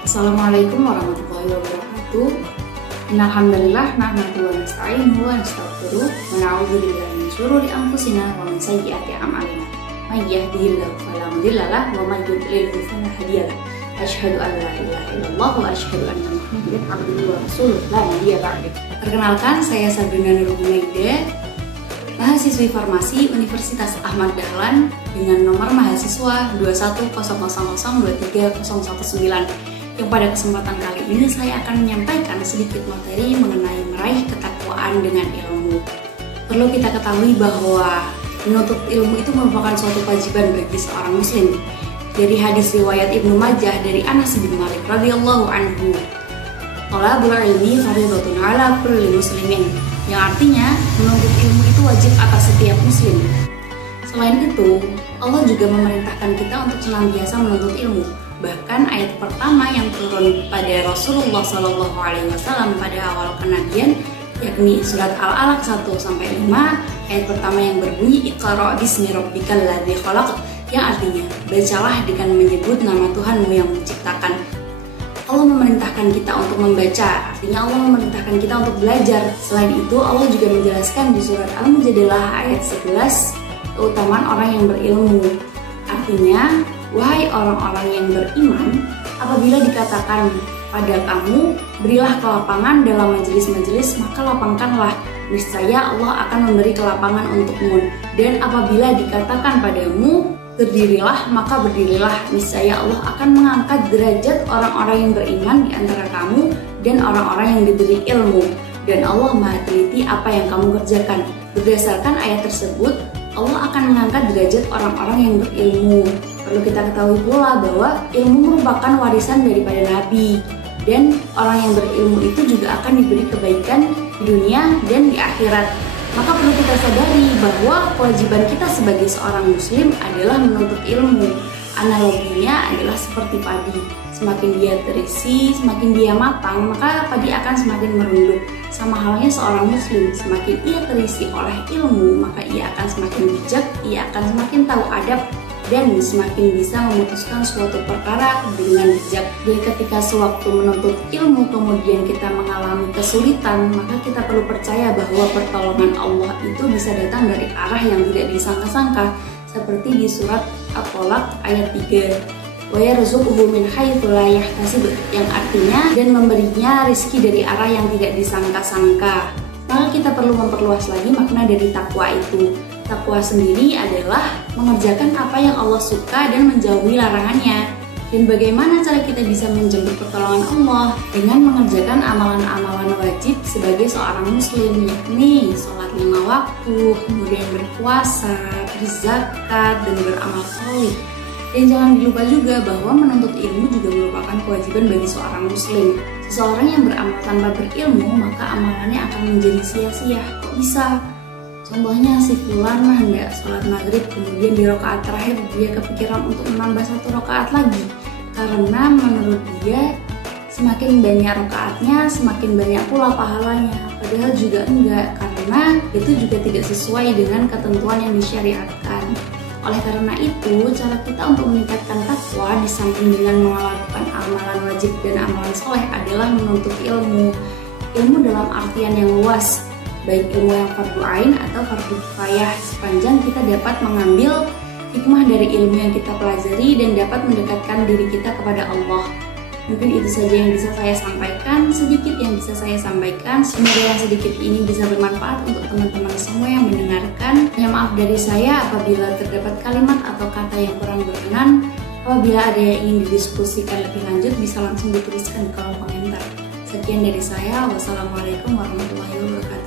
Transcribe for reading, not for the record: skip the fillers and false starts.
Assalamualaikum warahmatullahi wabarakatuh. Innalhamdulillah nahmaduhu wa nasta'inuhu wa nastaghfiruh wa na'udzu billahi min syururi anfusina wa min sayyiati a'malina. May yahdihillahu fala mudilla lahu wa may yudlilhu fala hadiya lahu. Asyhadu an la ilaha illallah wa asyhadu anna Muhammadan abduhu wa rasuluh la nabiyya ba'dahu. Perkenalkan, saya Sabrina Nurul Humaida, mahasiswi farmasi Universitas Ahmad Dahlan dengan nomor mahasiswa 2100023019, yang pada kesempatan kali ini saya akan menyampaikan sedikit materi mengenai meraih ketakwaan dengan ilmu. Perlu kita ketahui bahwa menuntut ilmu itu merupakan suatu kewajiban bagi seorang muslim. Dari hadis riwayat Ibnu Majah dari Anas bin Malik radhiyallahu anhu, "Thalabul ilmi fardhatun 'ala kulli muslimin," yang artinya menuntut ilmu itu wajib atas setiap muslim. Selain itu, Allah juga memerintahkan kita untuk senantiasa menuntut ilmu. Bahkan ayat pertama yang turun pada Rasulullah SAW pada awal kenabian, yakni surat Al-Alaq 1-5, ayat pertama yang berbunyi Iqra' bismi rabbikal ladzi khalaq, yang artinya bacalah dengan menyebut nama Tuhanmu yang menciptakan. Allah memerintahkan kita untuk membaca, artinya Allah memerintahkan kita untuk belajar. Selain itu, Allah juga menjelaskan di surat Al-Mujadilah ayat 11 keutamaan orang yang berilmu. Artinya, wahai orang-orang yang beriman, apabila dikatakan pada kamu, berilah kelapangan dalam majelis-majelis, maka lapangkanlah, niscaya Allah akan memberi kelapangan untukmu. Dan apabila dikatakan padamu, berdirilah, maka berdirilah, niscaya Allah akan mengangkat derajat orang-orang yang beriman di antara kamu dan orang-orang yang diberi ilmu. Dan Allah Maha teliti apa yang kamu kerjakan. Berdasarkan ayat tersebut, Allah akan mengangkat derajat orang-orang yang berilmu. Perlu kita ketahui pula bahwa ilmu merupakan warisan daripada Nabi, dan orang yang berilmu itu juga akan diberi kebaikan di dunia dan di akhirat. Maka perlu kita sadari bahwa kewajiban kita sebagai seorang muslim adalah menuntut ilmu. Analoginya adalah seperti padi. Semakin dia terisi, semakin dia matang, maka padi akan semakin merunduk. Sama halnya seorang muslim, semakin ia terisi oleh ilmu, maka ia akan semakin bijak, ia akan semakin tahu adab, dan semakin bisa memutuskan suatu perkara dengan bijak. Dan ketika sewaktu menuntut ilmu kemudian kita mengalami kesulitan, maka kita perlu percaya bahwa pertolongan Allah itu bisa datang dari arah yang tidak disangka-sangka, seperti di surat At-Tolaq ayat 3. Wa yarzuquhu min haitsu la yahtasib, yang artinya dan memberinya rizki dari arah yang tidak disangka-sangka. Maka kita perlu memperluas lagi makna dari takwa itu. Takwa sendiri adalah mengerjakan apa yang Allah suka dan menjauhi larangannya. Dan bagaimana cara kita bisa menjemput pertolongan Allah? Dengan mengerjakan amalan-amalan wajib sebagai seorang muslim, yakni sholat 5 waktu, kemudian berpuasa, berzakat, dan beramal soleh. Dan jangan dilupa juga bahwa menuntut ilmu juga merupakan kewajiban bagi seorang muslim. Seseorang yang beramal tanpa berilmu, maka amalannya akan menjadi sia-sia. Kok bisa? Contohnya si fulan hendak sholat maghrib, kemudian di rakaat terakhir dia kepikiran untuk menambah 1 rakaat lagi, karena menurut dia semakin banyak rakaatnya semakin banyak pula pahalanya. Padahal juga enggak, karena itu juga tidak sesuai dengan ketentuan yang disyariatkan. Oleh karena itu, cara kita untuk meningkatkan takwa di samping dengan melakukan amalan wajib dan amalan soleh adalah menuntut ilmu. Ilmu dalam artian yang luas, baik ilmu yang fardu ain atau fardu kifayah, sepanjang kita dapat mengambil hikmah dari ilmu yang kita pelajari dan dapat mendekatkan diri kita kepada Allah. Mungkin itu saja yang bisa saya sampaikan, sedikit yang bisa saya sampaikan. Semoga yang sedikit ini bisa bermanfaat untuk teman-teman semua yang mendengarkan. Ya, maaf dari saya apabila terdapat kalimat atau kata yang kurang berkenan. Apabila ada yang ingin didiskusikan lebih lanjut, bisa langsung dituliskan di kolom komentar. Sekian dari saya. Wassalamualaikum warahmatullahi wabarakatuh.